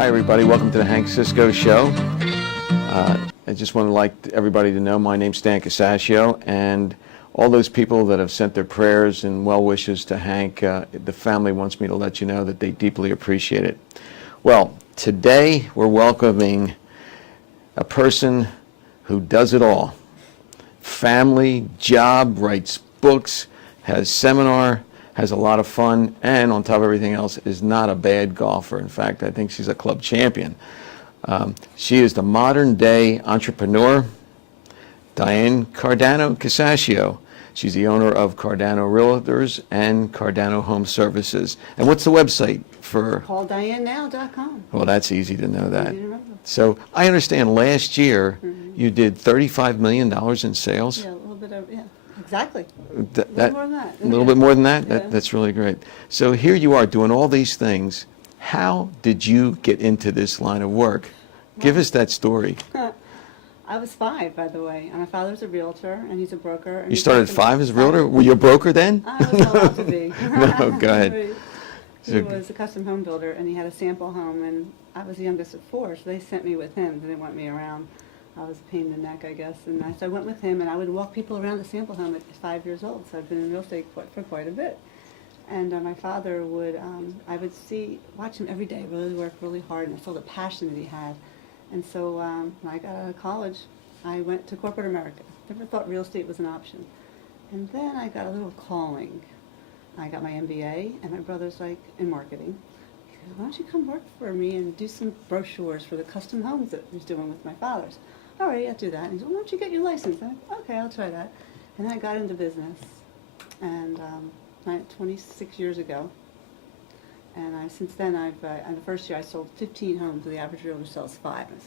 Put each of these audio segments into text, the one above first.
Hi everybody, welcome to the Hank Cisco Show. I just want to like everybody to know my name's Stan Casaccio, and all those people that have sent their prayers and well wishes to Hank, the family wants me to let you know that they deeply appreciate it. Well, today we're welcoming a person who does it all. Family, job, writes books, has seminar, has a lot of fun, and on top of everything else is not a bad golfer. In fact, I think she's a club champion. She is the modern day entrepreneur, Diane Cardano Casaccio. She's the owner of Cardano Realtors and Cardano Home Services. And what's the website for? CallDianeNow.com. Well, that's easy to know that. Easy to remember. So I understand last year you did $35 million in sales. Yeah, a little bit of, yeah, exactly. That, A little more than that. A little bit more than that? Yeah. That's really great. So here you are doing all these things. How did you get into this line of work? Give us that story. I was 5, by the way, and my father's a realtor, and he's a broker. And You started at 5 as a realtor? Were you a broker then? I was allowed to be. No, go ahead. He was a custom home builder, and he had a sample home, and I was the youngest of 4, so they sent me with him. They didn't want me around. I was a pain in the neck, I guess, and so I went with him, and I would walk people around the sample home at 5 years old, so I've been in real estate for quite a bit. And my father would, I would watch him every day, really work really hard, and I saw the passion that he had. And so when I got out of college, I went to corporate America. Never thought real estate was an option. And then I got a little calling. I got my MBA, and my brother's like, in marketing. He said, why don't you come work for me and do some brochures for the custom homes that he was doing with my father's? All right, I'll do that. And he said, well, why don't you get your license? I'm like, okay, I'll try that. And then I got into business, and 26 years ago. And since then, in the first year, I sold 15 homes, and the average realtor sells 5. And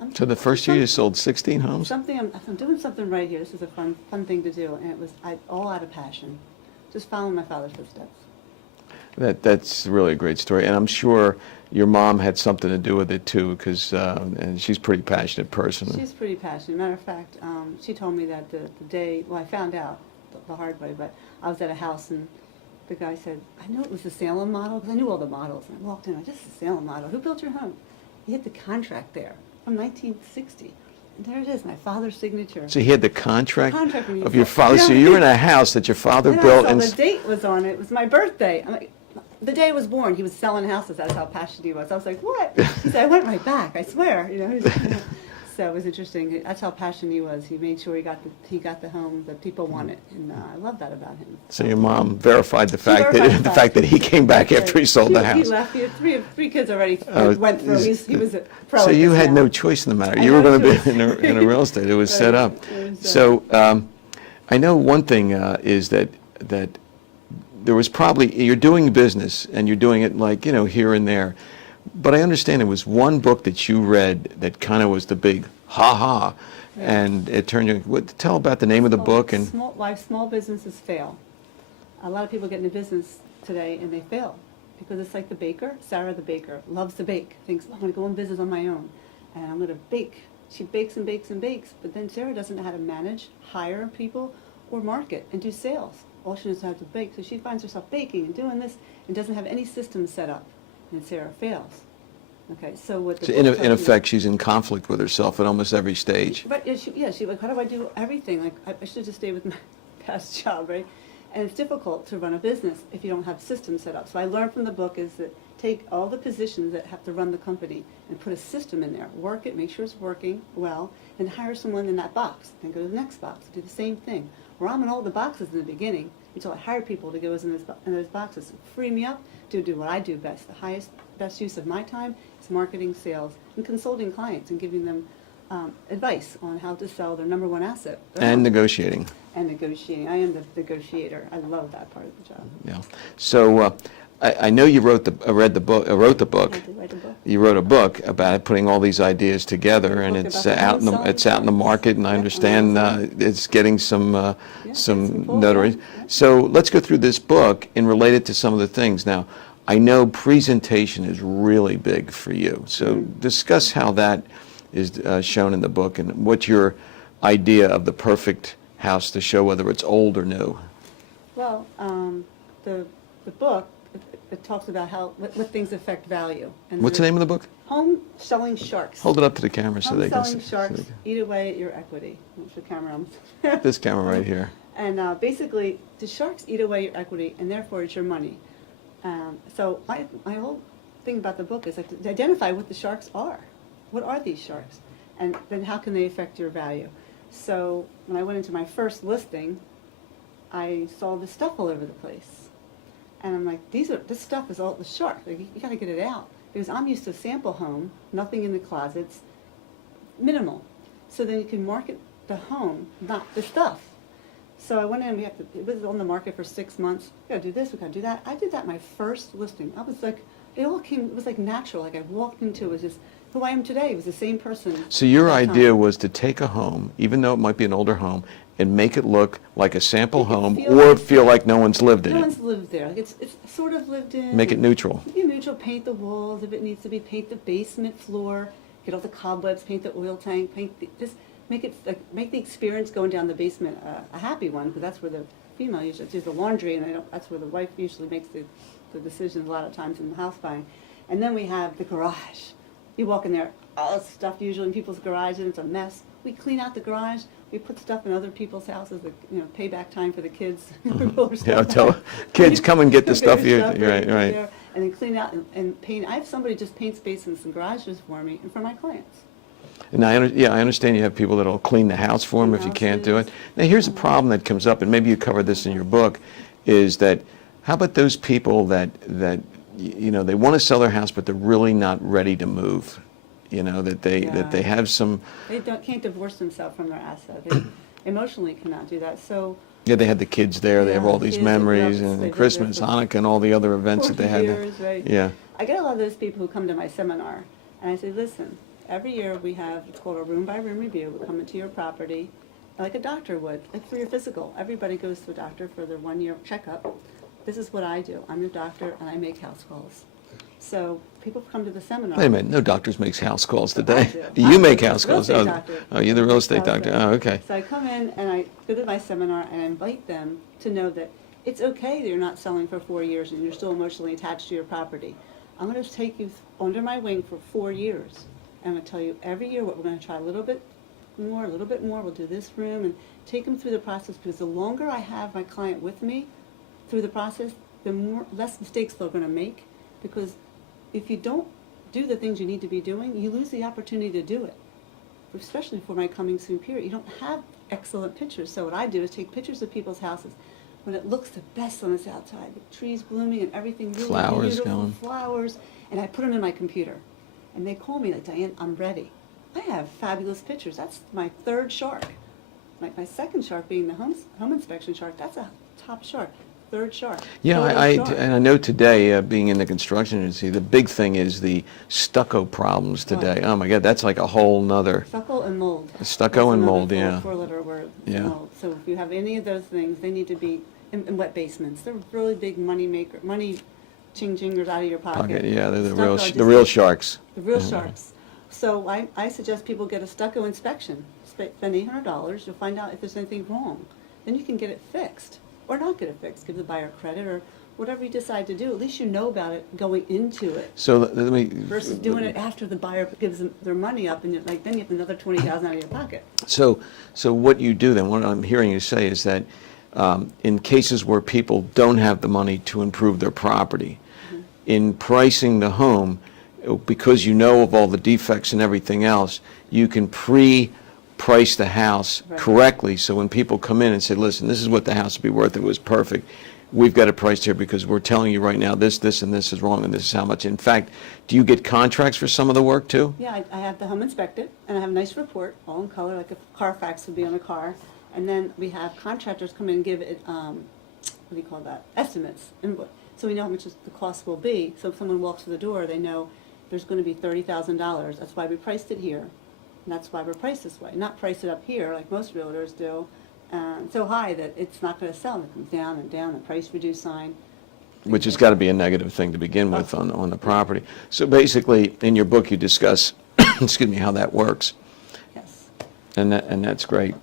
I said, So the first year you sold 16 homes? I'm doing something right here. This is a fun thing to do, and it was all out of passion, just following my father's footsteps. That's really a great story, and I'm sure your mom had something to do with it too, because and she's a pretty passionate person. She's pretty passionate. Matter of fact, she told me that the day, well, I found out the hard way, but I was at a house, and the guy said, I knew it was the Salem model, because I knew all the models. And I walked in, just the Salem model. Who built your home? He had the contract there from 1960. And there it is, my father's signature. So he had the contract of of your father. So you were in a house that your father built. And the date was on it. It was my birthday. I'm like, the day I was born, he was selling houses. That's how passionate he was. I was like, what? He said, I went right back, I swear. So it was interesting. That's how passionate he was. He made sure he got the home that people wanted, and I love that about him. So your mom verified the fact that he came back after he sold the house. He left. He had three kids already. Went through. He was a pro. So you had no choice in the matter. You were going to be in a real estate. It was set up. So I know one thing is that there was probably, you're doing business and you're doing it like here and there. But I understand there was one book that you read that kind of was the big ha-ha, and it turned you. Tell about the name of the book and why small businesses fail. A lot of people get into business today and they fail because it's like the baker. Sarah the baker loves to bake. Thinks I'm going to go in business on my own, and I'm going to bake. She bakes and bakes and bakes, but then Sarah doesn't know how to manage, hire people, or market and do sales. All she knows how to bake, so she finds herself baking and doing this and doesn't have any systems set up. And Sarah fails. Okay, so what the so in effect, she's in conflict with herself at almost every stage. But she like, how do I do everything? Like, I should just stay with my past job, right? And it's difficult to run a business if you don't have systems set up. So I learned from the book is that take all the positions that have to run the company and put a system in there, work it, make sure it's working well, and hire someone in that box. Then go to the next box, do the same thing. Where I'm in all the boxes in the beginning until I hire people to go in those boxes, free me up to do what I do best. The best use of my time is marketing, sales, and consulting clients and giving them advice on how to sell their number one asset. And negotiating. And negotiating. I am the negotiator. I love that part of the job. Yeah. So I know you wrote the book. I did write a book. You wrote a book about it, putting all these ideas together, and it's out in the market, and I understand it's getting some notoriety. So let's go through this book and relate it to some of the things. Now, I know presentation is really big for you. So discuss how that is shown in the book and what's your idea of the perfect house to show, whether it's old or new. Well, the book, it talks about what things affect value. And What's the name of the book? Home Selling Sharks. Hold it up to the camera so Home they can Selling see. Sharks eat away at your equity. What's the camera on? This camera right here. And basically, the sharks eat away your equity, and therefore it's your money. So my whole thing about the book is like to identify what the sharks are. What are these sharks? And then how can they affect your value? So when I went into my first listing, I saw this stuff all over the place. And I'm like, this stuff is all the shark. Like, you got to get it out. Because I'm used to a sample home, nothing in the closets, minimal. So then you can market the home, not the stuff. So I went in, it was on the market for 6 months. We got to do this, we got to do that. I did that my first listing. I was like, it was like natural. Like I walked into it, was just who I am today. It was the same person. So your at that idea time. was to take a home, even though it might be an older home, and make it look like a sample Make it home feel or like- feel like no one's lived in No it. one's lived there. Like it's sort of lived in. Make it neutral. Be neutral, paint the walls if it needs to be, paint the basement floor, get all the cobwebs, paint the oil tank, just make it make the experience going down the basement a happy one, because that's where the female usually does the laundry, and that's where the wife usually makes the decisions a lot of times in the house buying. And then we have the garage. You walk in there, all this stuff usually in people's garages, it's a mess. We clean out the garage. We put stuff in other people's houses, payback time for the kids. Yeah, tell kids come and get the stuff you, right, right. There, and then clean out and paint. I have somebody just paints basements and garages for me and for my clients. And I understand you have people that'll clean the house for them if you can't do it. Now here's a problem that comes up, and maybe you cover this in your book, is that how about those people that they want to sell their house but they're really not ready to move? That they have some. They can't divorce themselves from their asset. They emotionally cannot do that. So. Yeah, they had the kids there. They have all these kids, memories, they and Christmas, Hanukkah, and all the other events that they had. Right. Yeah. I get a lot of those people who come to my seminar, and I say, listen, every year we have it's called a room-by-room review. We come into your property, like a doctor would, like for your physical. Everybody goes to a doctor for their 1-year checkup. This is what I do. I'm your doctor, and I make house calls. So people come to the seminar. Wait a minute, no doctors makes house calls today. I Do you make I'm a house real calls? estate doctor. Oh, you're the real estate House doctor. calls. Oh, okay. So I come in and I go to my seminar and I invite them to know that it's okay that you're not selling for 4 years and you're still emotionally attached to your property. I'm going to take you under my wing for 4 years. I'm going to tell you every year what we're going to try a little bit more. We'll do this room and take them through the process, because the longer I have my client with me through the process, the less mistakes they're going to make, because if you don't do the things you need to be doing, you lose the opportunity to do it, especially for my coming soon period. You don't have excellent pictures. So what I do is take pictures of people's houses when it looks the best on this outside, the trees blooming and everything really Flowers beautiful, going. flowers, and I put them in my computer. And they call me like, Diane, I'm ready. I have fabulous pictures. That's my third shark. Like my second shark being the home inspection shark, that's a top shark. Third shark. Yeah, Photo shark. and I know today, being in the construction industry, the big thing is the stucco problems today. Oh my God, that's like a whole nother. Stucco and mold. Stucco and That's mold, another yeah. Four-letter word. Yeah. Mold. So if you have any of those things, they need to be in wet basements. They're really big money ching-chingers out of your pocket. Yeah, they're the Stucco, real, just- the real sharks. The real Yeah. sharks. So I suggest people get a stucco inspection. Spend $800. You'll find out if there's anything wrong. Then you can get it fixed. Or not get it fixed, give the buyer credit, or whatever you decide to do. At least you know about it going into it, So let me. versus doing it after the buyer gives them their money up, and then you have another $20,000 out of your pocket. So what you do then, what I'm hearing you say is that in cases where people don't have the money to improve their property, in pricing the home, because you know of all the defects and everything else, you can price the house Right. correctly, so when people come in and say, listen, this is what the house would be worth, it was perfect, we've got it priced here because we're telling you right now this, and this is wrong, and this is how much. In fact, do you get contracts for some of the work too? Yeah, I have the home inspected, and I have a nice report, all in color, like a Carfax would be on a car. And then we have contractors come in and give it, what do you call that, estimates. So we know how much the cost will be. So if someone walks through the door, they know there's going to be $30,000. That's why we priced it here. And that's why we're priced this way. Not price it up here like most realtors do, so high that it's not going to sell. It comes down and down, the price reduce sign. Which has got to be a negative thing to begin with on the property. So basically, in your book, you discuss, excuse me, how that works, Yes. and that's great.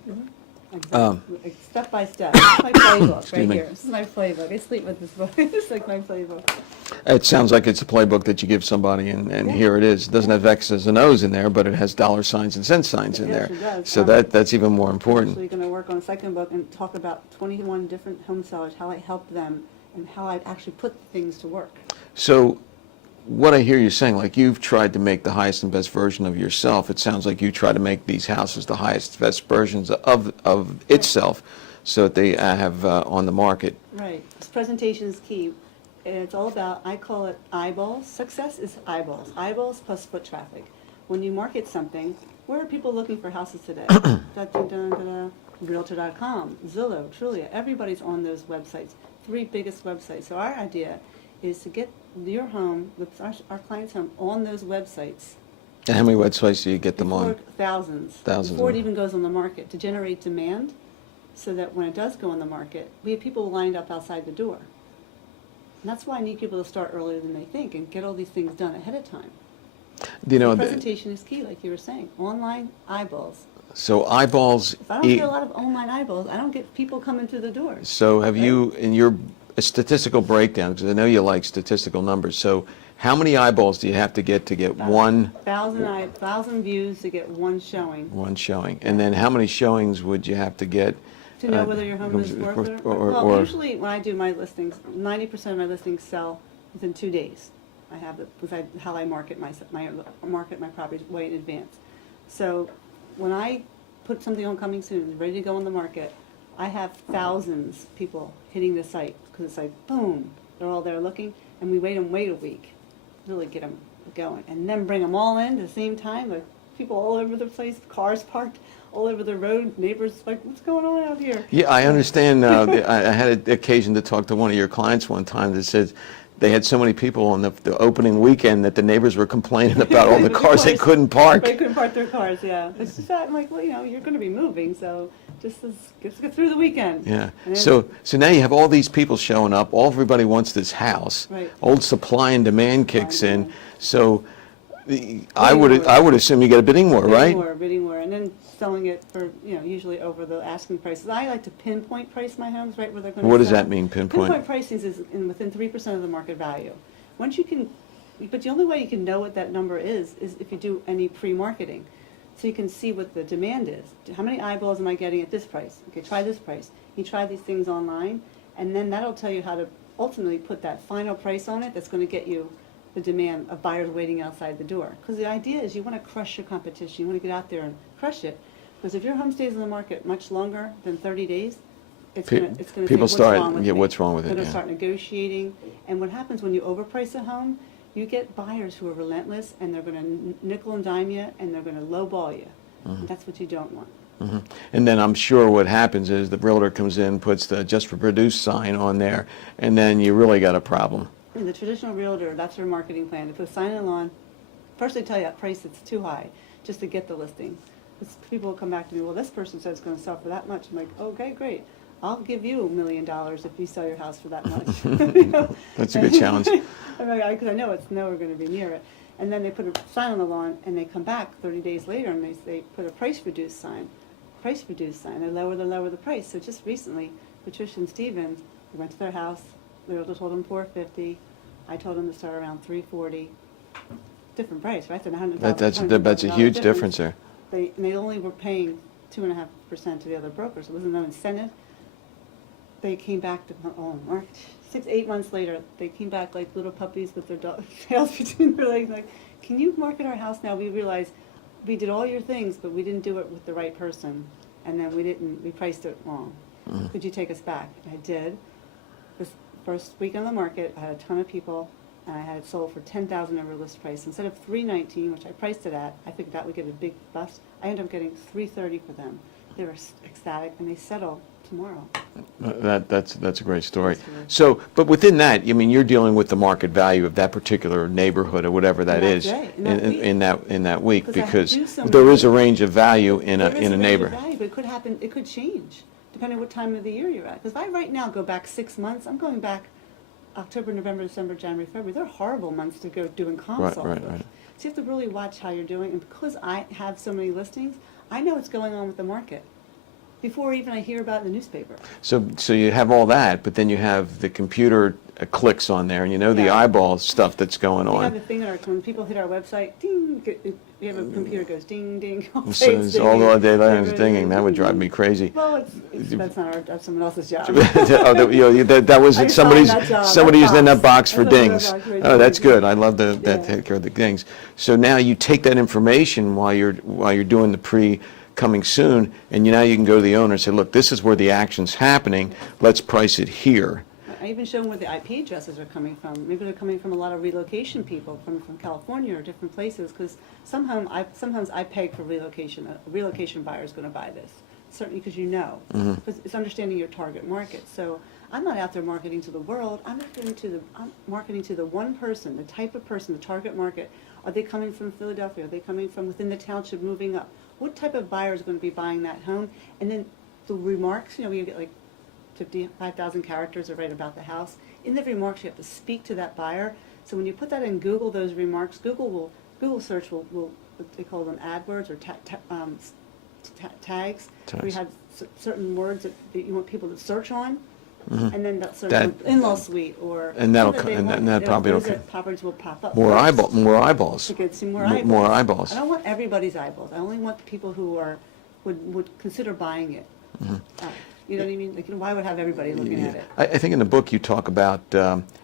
Exactly. Step by step. This is my playbook Excuse right me. here. This is my playbook. I sleep with this book. It's like my playbook. It sounds like it's a playbook that you give somebody, and Yeah. here it is. It doesn't have X's and O's in there, but it has dollar signs and cent signs in Yes, there. it does. So that's even more I'm important. actually going to work on a second book and talk about 21 different home sellers, how I help them, and how I actually put things to work. So what I hear you saying, like you've tried to make the highest and best version of yourself. It sounds like you try to make these houses the highest, best versions of itself, so that they have on the market. Right. This presentation is key. It's all about, I call it eyeballs. Success is eyeballs. Eyeballs plus foot traffic. When you market something, where are people looking for houses today? Realtor.com, Zillow, Trulia, everybody's on those websites, 3 biggest websites. So our idea is to get your home, our client's home, on those websites. And how many websites do you get them on? Thousands. Thousands. Before it even goes on the market, to generate demand, so that when it does go on the market, we have people lined up outside the door. And that's why I need people to start earlier than they think and get all these things done ahead of time. You know, The presentation is key, like you were saying. Online eyeballs. so eyeballs. If I don't get a lot of online eyeballs, I don't get people coming through the door. So have you, in your statistical breakdown, because I know you like statistical numbers, so how many eyeballs do you have to get one 1,000 views to get one showing. showing? And then how many showings would you have to get? To know whether your home is worth it. Well, usually when I do my listings, 90% of my listings sell within 2 days. I have because how I market my properties way in advance. So when I put something on coming soon, ready to go on the market, I have thousands of people hitting the site because it's like boom, they're all there looking, and we wait a week, really get them going, and then bring them all in at the same time. Like people all over the place, cars parked all over the road, neighbors like, what's going on out here? Yeah, I understand. I had an occasion to talk to one of your clients one time that said they had so many people on the opening weekend that the neighbors were complaining about all the cars they couldn't park. They couldn't park their cars, yeah. It's just that, I'm like, well, you're going to be moving, so just let's get through the weekend. Yeah. And then- So now you have all these people showing up. Everybody wants this house. Right. Old supply and demand kicks Supply and in. demand. So I would assume you get a bidding war, right? Bidding war, and then selling it for, usually over the asking prices. I like to pinpoint price my homes right where they're going to sell. What does that mean, pinpoint? Pinpoint pricing is within 3% of the market value. Once you can, but the only way you can know what that number is if you do any pre-marketing. So you can see what the demand is. How many eyeballs am I getting at this price? Okay, try this price. You try these things online, and then that'll tell you how to ultimately put that final price on it that's going to get you the demand of buyers waiting outside the door. Because the idea is you want to crush your competition. You want to get out there and crush it. Because if your home stays in the market much longer than 30 days, it's going to say, people what's start, wrong with yeah, me? what's wrong with it, They're going yeah. to start negotiating. And what happens when you overprice a home, you get buyers who are relentless, and they're going to nickel and dime you, and they're going to lowball you. And that's what you don't want. Mhm. And then I'm sure what happens is the realtor comes in, puts the just for produce sign on there, and then you really got a problem. And the traditional realtor, that's their marketing plan. They put a sign on the lawn. First they tell you that price that's too high just to get the listing. Because people will come back to me, well, this person says it's going to sell for that much. I'm like, okay, great. I'll give you $1 million if you sell your house for that much. That's a good challenge. Because I know it's nowhere going to be near it. And then they put a sign on the lawn, and they come back 30 days later, and they put a price reduced sign. Price reduced sign. They lower the price. So just recently, Patricia and Steven, we went to their house. The realtor told them $450. I told them to start around $340. Different price, right? That's a huge difference there. They only were paying 2.5% to the other brokers. There wasn't no incentive. They came back to, March, 8 months later, they came back like little puppies with their tails between their legs, like, can you market our house now? We realized we did all your things, but we didn't do it with the right person, and then we priced it wrong. Mm-hmm. Could you take us back? And I did. This first week on the market, I had a ton of people, and I had it sold for $10,000 over list price. Instead of $319, which I priced it at, I figured that would get a big bust. I ended up getting $330 for them. They were ecstatic, and they settle tomorrow. That's a great story. So, but within that, I mean, you're dealing with the market value of that particular neighborhood or whatever that In that is day, in that week, Because I because do so there many- is a range of value in There is a range of neighbor. value, but it could happen, it could change, depending on what time of the year you're at. Because if I right now go back 6 months, I'm going back October, November, December, January, February. They're horrible months to go doing comps off of. Right. So you have to really watch how you're doing. And because I have so many listings, I know what's going on with the market. before even I hear about it in the newspaper. So you have all that, but then you have the computer clicks on there, and you know the Yeah. eyeball stuff that's going We have on. a thing when people hit our website, ding, we have a computer goes ding, ding. So it's all the day long Everybody dinging. That would ding, drive ding. me crazy. Well, that's not that's someone else's job. Oh, that was I it. just find Somebody's that job, somebody's that in that box. box for That's what dings. that box right Oh, that's there. good. I love that Yeah. take care of the dings. So now you take that information while you're doing the coming soon, and now you can go to the owner and say, look, this is where the action's happening. Let's price it here. I even show them where the IP addresses are coming from. Maybe they're coming from a lot of relocation people from California or different places, because sometimes I peg for relocation. A relocation buyer is going to buy this, certainly because you know. Because it's understanding your target market. So I'm not out there marketing to the world. I'm marketing to the one person, the type of person, the target market. Are they coming from Philadelphia? Are they coming from within the township moving up? What type of buyer is going to be buying that home? And then the remarks, we get like 55,000 characters to write about the house. In the remarks, you have to speak to that buyer. So when you put that in Google, those remarks, Google search will what they call them AdWords or tags. We have certain words that you want people to search on, and then that search on in-law suite or And that'll something and want. that probably Those will properties will pop up. more first. eyeballs. To get some more M- eyeballs. more eyeballs. I don't want everybody's eyeballs. I only want the people who would consider buying it. You know what I mean? Like, why would have everybody looking at it? I think in the book you talk about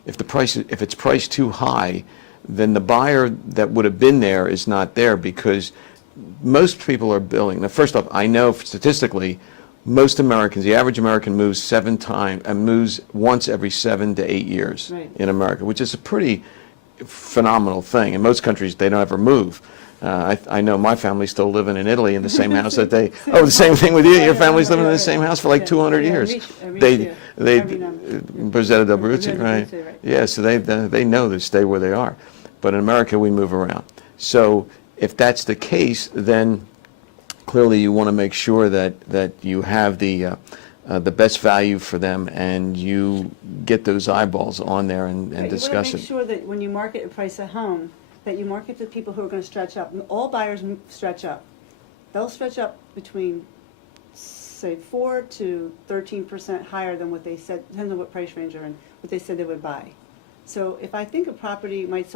if it's priced too high, then the buyer that would have been there is not there, because most people are billing. Now, first off, I know statistically, most Americans, the average American moves moves once every 7 to 8 years Right. in America, which is a pretty phenomenal thing. In most countries, they don't ever move. I know my family's still living in Italy in the same house that they. Oh, the same thing with you. Your family's living in the same house for like 200 years. They Brazetta del Abruzzi, right? Yeah, so they know they stay where they are, but in America we move around. So if that's the case, then clearly you want to make sure that you have the best value for them, and you get those eyeballs on there and discuss You want to make it. sure that when you market and price a home, that you market to people who are going to stretch up. All buyers stretch up. They'll stretch up between, say, 4 to 13% higher than what they said, depends on what price range you're in, what they said they would buy. So if I think a property could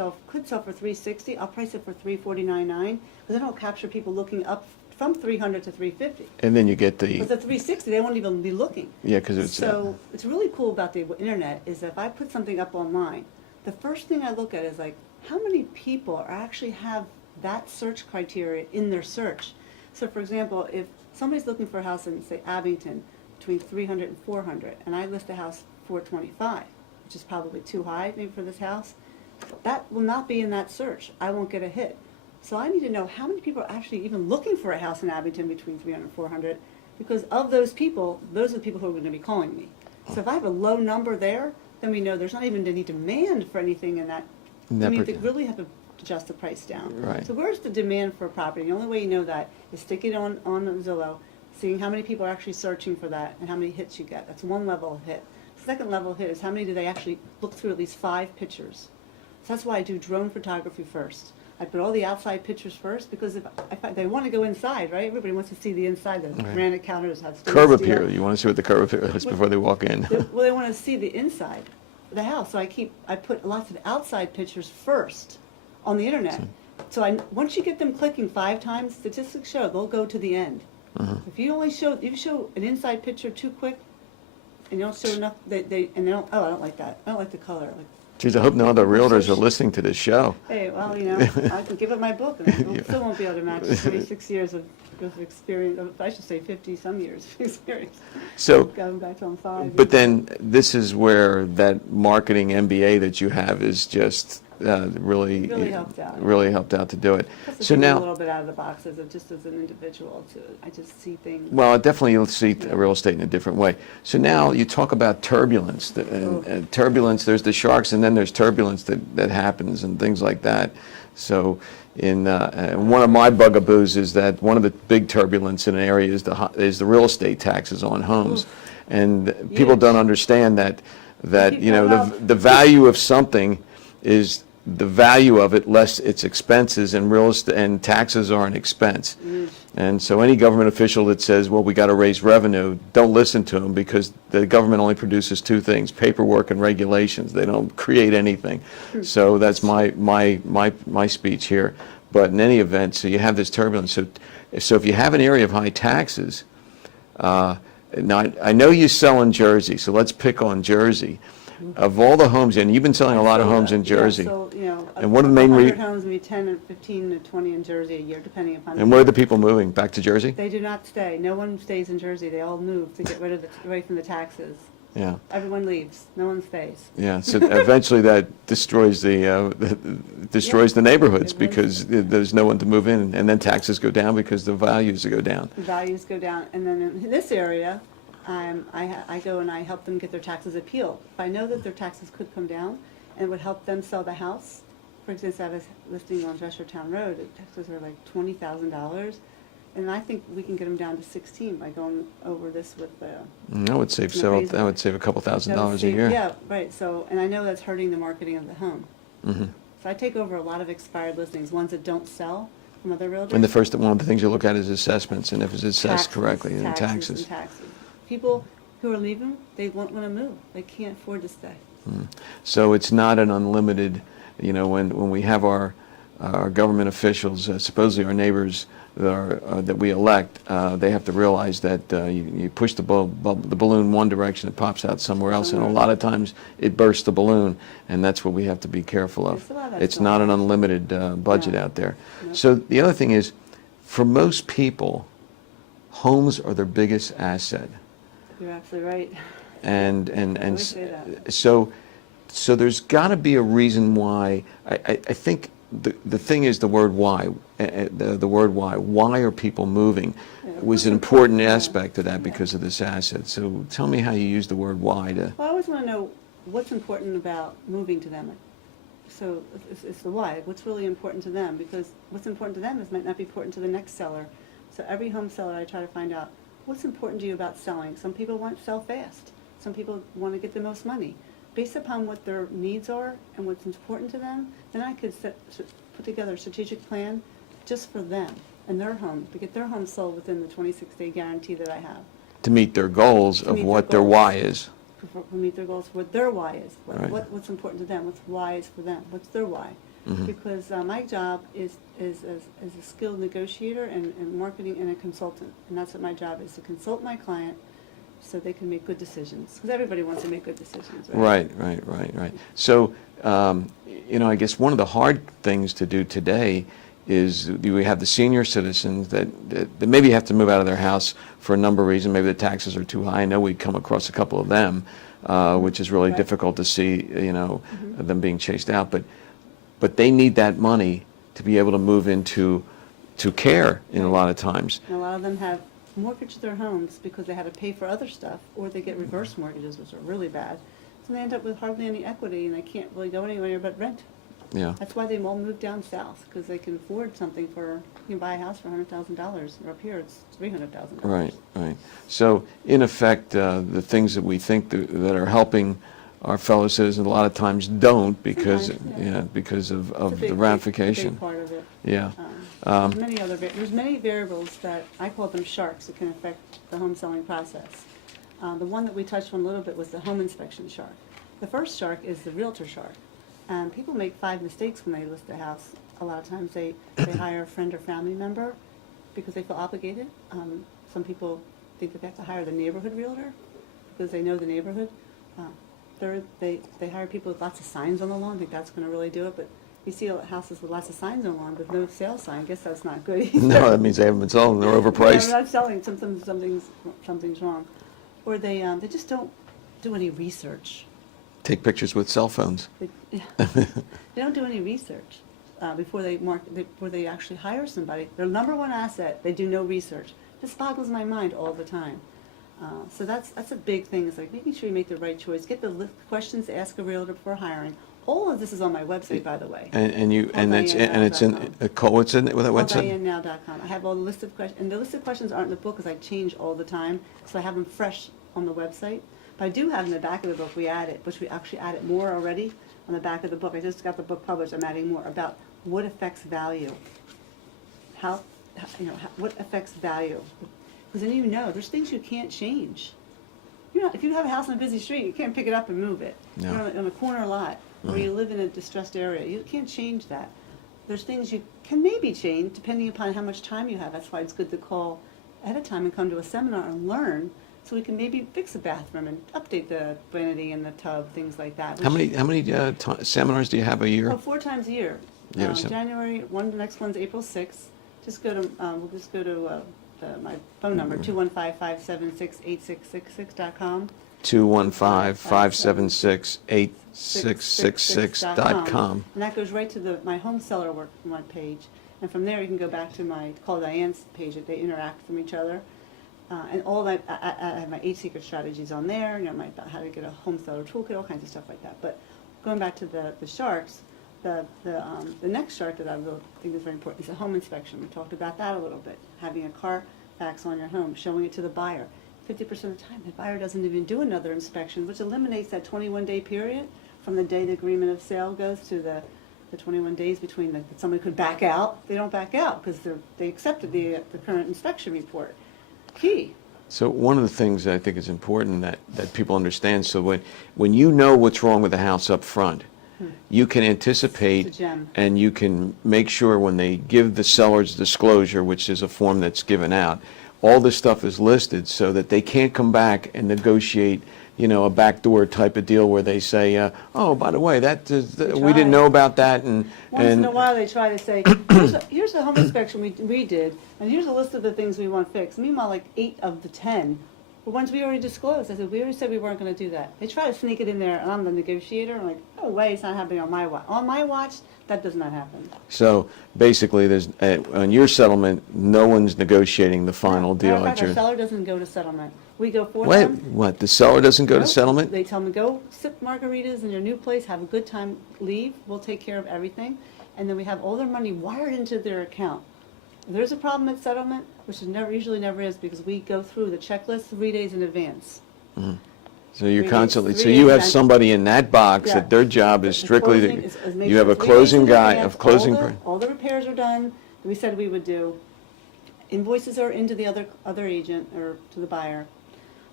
sell for $360, I'll price it for $349.9, because then I'll capture people looking up from $300 to $350. And then you get the But the $360, they won't even be looking. yeah, because it's So what's really cool about the internet is that if I put something up online, the first thing I look at is like, how many people actually have that search criteria in their search? So for example, if somebody's looking for a house in, say, Abington, between 300 and 400, and I list a house 425, which is probably too high maybe for this house, that will not be in that search. I won't get a hit. So I need to know how many people are actually even looking for a house in Abington between 300 and 400, because of those people, those are the people who are going to be calling me. So if I have a low number there, then we know there's not even any demand for anything in that. I mean, they really have to adjust the price down. Right. So where's the demand for a property? The only way you know that is sticking it on Zillow, seeing how many people are actually searching for that and how many hits you get. That's one level of hit. Second level of hit is how many do they actually look through at least 5 pictures. So that's why I do drone photography first. I put all the outside pictures first, because if they want to go inside, right? Everybody wants to see the inside. The granite counters have curb appeal. You want to see what the curb appeal is before they walk in. Well, they want to see the inside of the house. So I put lots of outside pictures first on the internet. So once you get them clicking 5 times, statistics show they'll go to the end. If you show an inside picture too quick, and you don't show enough, I don't like that. I don't like the color. Geez, I hope no other realtors are listening to this show. Hey, well, I can give up my book, and I still won't be able to match 26 years of experience. I should say 50-some years of experience. So, going back to 5. but then this is where that marketing MBA that you have is just really helped out. Really helped out to do it. Plus, So a now, little bit out of the box as an individual. I just see things. well, definitely you'll see real estate in a different way. So now you talk about turbulence. Turbulence, there's the sharks, and then there's turbulence that happens and things like that. So one of my bugaboos is that one of the big turbulence in an area is the real estate taxes on homes. And people don't understand that the value of something is the value of it less its expenses, and real estate and taxes are an expense. And so any government official that says, well, we got to raise revenue, don't listen to them, because the government only produces two things: paperwork and regulations. They don't create anything. So that's my speech here. But in any event, so you have this turbulence. So if you have an area of high taxes, now I know you sell in Jersey, so let's pick on Jersey. Of all the homes, and you've been selling a lot of homes in Jersey. Yeah, so, you know, And what are the main 100 homes, maybe 10 or 15 to 20 in Jersey a year, depending upon. And where are the people moving? Back to Jersey? They do not stay. No one stays in Jersey. They all move to get rid of away from the taxes. Yeah. Everyone leaves. No one stays. Yeah. So eventually that destroys the neighborhoods, It because there's no one to move in, and then taxes go down because the values go down. The values go down, and then in this area, I go and I help them get their taxes appealed. If I know that their taxes could come down, and it would help them sell the house. For instance, I was listing on Dressertown Road. The taxes are like $20,000, and I think we can get them down to 16 by going over this with the. I would save I would save a couple $1,000s a year. Yeah, right. So, and I know that's hurting the marketing of the home. Mm-hmm. So I take over a lot of expired listings, ones that don't sell from other realtors. And the first one of the things you look at is assessments, and if it's assessed correctly, then taxes. And taxes. People who are leaving, they won't want to move. They can't afford to stay. So it's not an unlimited, you know, when we have our government officials, supposedly our neighbors that we elect, they have to realize that you push the balloon one direction, it pops out somewhere else, and a lot of times it bursts the balloon, and that's what we have to be careful of. It's not an unlimited budget out there. No. So the other thing is, for most people, homes are their biggest asset. You're absolutely right. And I would say that. so there's got to be a reason why. I think the thing is the word why. The word why. Why are people moving? Yeah, Was an important aspect of that because of this asset. So tell me how you use the word why to. Well, I always want to know what's important about moving to them. So it's the why. What's really important to them? Because what's important to them might not be important to the next seller. So every home seller, I try to find out what's important to you about selling. Some people want to sell fast. Some people want to get the most money. Based upon what their needs are and what's important to them, then I could put together a strategic plan just for them and their home, to get their home sold within the 26-day guarantee that I have. To meet their goals of what their why is. To meet their goals, what their why is. Right. What's important to them, what's why is for them, what's their why. Mhm. Because my job is as a skilled negotiator and marketing and a consultant. And that's what my job is, to consult my client so they can make good decisions. Because everybody wants to make good decisions, right? Right. So, you know, I guess one of the hard things to do today is we have the senior citizens that maybe have to move out of their house for a number of reasons. Maybe the taxes are too high. I know we come across a couple of them, which is really Right. difficult to see, you know, them being chased out. But they need that money to be able to move into care in a lot of times. And a lot of them have mortgaged their homes because they had to pay for other stuff, or they get reverse mortgages, which are really bad. So they end up with hardly any equity, and they can't really go anywhere but rent. Yeah. That's why they all move down south, because they can afford something you can buy a house for $100,000, or up here it's $300,000. Right. So, in effect, the things that we think that are helping our fellow citizens a lot of times don't, because because of the ramification. It's a big part of it. Yeah. There's many variables that I call them sharks that can affect the home selling process. The one that we touched on a little bit was the home inspection shark. The first shark is the realtor shark. And people make 5 mistakes when they list a house. A lot of times they hire a friend or family member because they feel obligated. Some people think that they have to hire the neighborhood realtor because they know the neighborhood. They hire people with lots of signs on the lawn, think that's going to really do it. But you see houses with lots of signs on the lawn with no sale sign. I guess that's not good either. No, that means they haven't been sold and they're overpriced. They're not selling. Something's wrong. Or they just don't do any research. Take pictures with cell phones. They don't do any research before they actually hire somebody. Their number one asset, they do no research. This boggles my mind all the time. So that's a big thing. It's like making sure you make the right choice. Get the questions to ask a realtor before hiring. All of this is on my website, by the way. It's in what's in with that website? DianeNow.com. I have all the list of questions, and the list of questions aren't in the book because I change all the time, so I have them fresh on the website. But I do have in the back of the book, we add it, which we actually added more already, on the back of the book. I just got the book published. I'm adding more about what affects value. What affects value? Because then you know there's things you can't change. If you have a house on a busy street, you can't pick it up and move it. No. You're on a corner lot, or you live in a distressed area, you can't change that. There's things you can maybe change depending upon how much time you have. That's why it's good to call ahead of time and come to a seminar and learn, so we can maybe fix a bathroom and update the vanity and the tub, things like that. How many seminars do you have a year? 4 times a year. Yeah, so- January, the next one's April 6th. Just go to, we'll just go to my phone number, 215-576-8666.com. 215-576-8666.com. And that goes right to my home seller web page. And from there, you can go back to my Call Diane's page. They interact from each other. And I have my 8 secret strategies on there, about how to get a home seller toolkit, all kinds of stuff like that. But going back to the sharks, the next shark that I really think is very important is a home inspection. We talked about that a little bit. Having a Carfax on your home, showing it to the buyer. 50% of the time, the buyer doesn't even do another inspection, which eliminates that 21-day period from the day the agreement of sale goes to the 21 days between that somebody could back out. They don't back out because they accepted the current inspection report. Key. So one of the things that I think is important that people understand, so when you know what's wrong with the house up front, you can anticipate It's a gem. and you can make sure when they give the seller's disclosure, which is a form that's given out, all this stuff is listed so that they can't come back and negotiate, a backdoor type of deal where they say, oh, by the way, we didn't know about that. Once in a while, they try to say, here's the home inspection we did, and here's a list of the things we want fixed. Meanwhile, like 8 of the 10 were ones we already disclosed. I said, we already said we weren't going to do that. They try to sneak it in there, and I'm the negotiator. I'm like, no way, it's not happening on my watch. On my watch, that does not happen. So basically, there's on your settlement, no one's negotiating the final deal. Matter of fact, our seller doesn't go to settlement. We go for Wait, them. what? The seller doesn't go to Nope. settlement? They tell them, go sip margaritas in your new place, have a good time, leave, we'll take care of everything. And then we have all their money wired into their account. If there's a problem at settlement, which usually never is, because we go through the checklist 3 days in advance. So you're 3 constantly, days- so 3 you days have in- somebody in that box Yeah. that their job is The strictly, closing is make you have sure a 3 days closing in guy, advance, a closing, all the repairs are done, that we said we would do. Invoices are into the other agent, or to the buyer,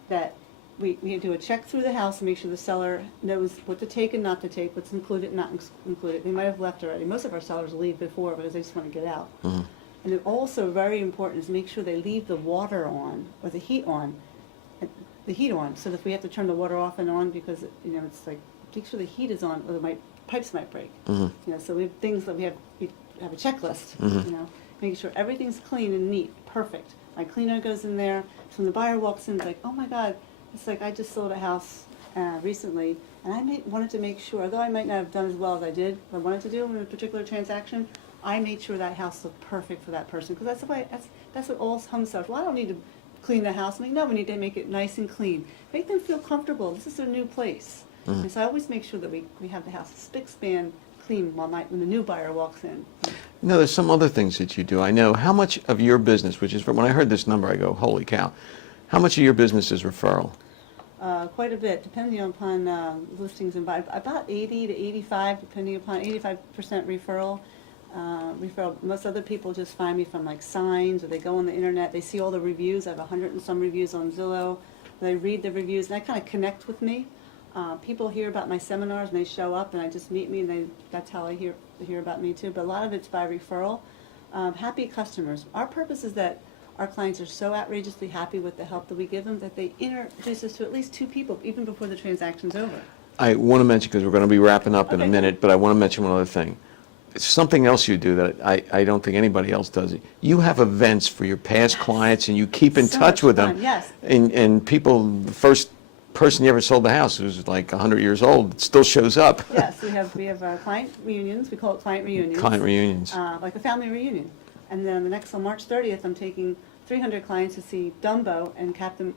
that we do a check through the house and make sure the seller knows what to take and not to take, what's included and not included. They might have left already. Most of our sellers leave before because they just want to get out. And then also very important is make sure they leave the water on, or the heat on, so that if we have to turn the water off and on because, it's like, make sure the heat is on or pipes might break. So we have things that we have a checklist, making sure everything's clean and neat, perfect. My cleaner goes in there, so when the buyer walks in, it's like, oh my God, it's like I just sold a house recently, and I wanted to make sure, although I might not have done as well as I did, what I wanted to do in a particular transaction, I made sure that house looked perfect for that person, because that's what all home sellers, well, I don't need to clean the house. I'm like, no, we need to make it nice and clean. Make them feel comfortable. This is their new place. And so I always make sure that we have the house spick span clean when the new buyer walks in. there's some other things that you do. I know how much of your business, which is, when I heard this number, I go, holy cow, how much of your business is referral? Quite a bit, depending upon listings and buy. About 80 to 85, depending upon 85% referral. Most other people just find me from like signs, or they go on the internet, they see all the reviews. I have 100 and some reviews on Zillow. They read the reviews and they kind of connect with me. People hear about my seminars and they show up and I just meet me, and that's how I hear about me too. But a lot of it's by referral. Happy customers. Our purpose is that our clients are so outrageously happy with the help that we give them that they introduce us to at least 2 people even before the transaction's over. I want to mention, because we're going to be wrapping up in a Okay. minute, but I want to mention one other thing. It's something else you do that I don't think anybody else does. You have events for your past clients, and you keep in So touch much with fun, them. yes. And people, the first person you ever sold the house who's like 100 years old, still shows up. Yes, we have client reunions. We call it client reunions. Client reunions. Like a family reunion. And then the next on March 30th, I'm taking 300 clients to see Dumbo and Captain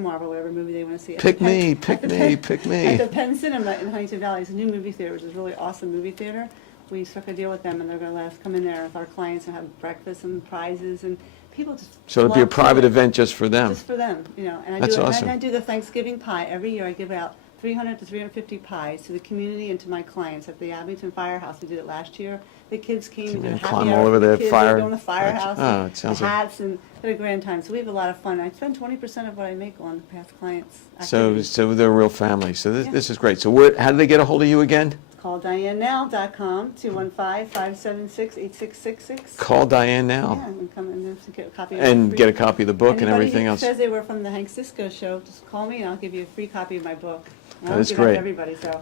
Marvel, whatever movie they want to see. Pick me, pick me, pick me. At the Penn Cinema in Huntington Valley. It's a new movie theater, which is a really awesome movie theater. We struck a deal with them, and they're going to let us come in there with our clients and have breakfast and prizes, and people just So it'll be a love private it. event just for them. Just for them, And That's awesome. I do the Thanksgiving pie every year. I give out 300 to 350 pies to the community and to my clients at the Abington Firehouse. We did it last year. The kids came and did a happy climb hour all over for the kids. fire- They were going to the firehouse, Oh, and it sounds the like- hats, and had a grand time. So we have a lot of fun. I spend 20% of what I make on past clients' So, activities. so they're a real family. So Yeah. this is great. So where, how do they get a hold of you again? Call DianeNow.com, 215-576-8666. Call Diane now. Yeah, and come in and get a copy of And the get a copy of the book and everything Anybody else. who says they were from the Hank Cisco show, just call me and I'll give you a free copy of my book. And I don't That's give that to great. everybody, so.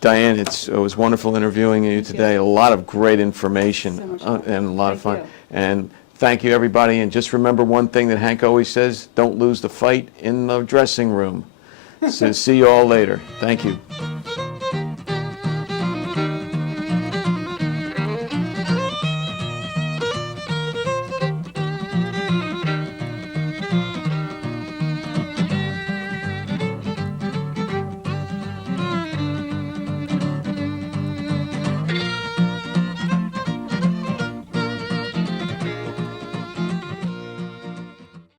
Diane, it was wonderful interviewing you today. A lot of great information So much fun. and a lot of Thank fun. you. And thank you, everybody. And just remember one thing that Hank always says, don't lose the fight in the dressing room. So see you all later. Thank you.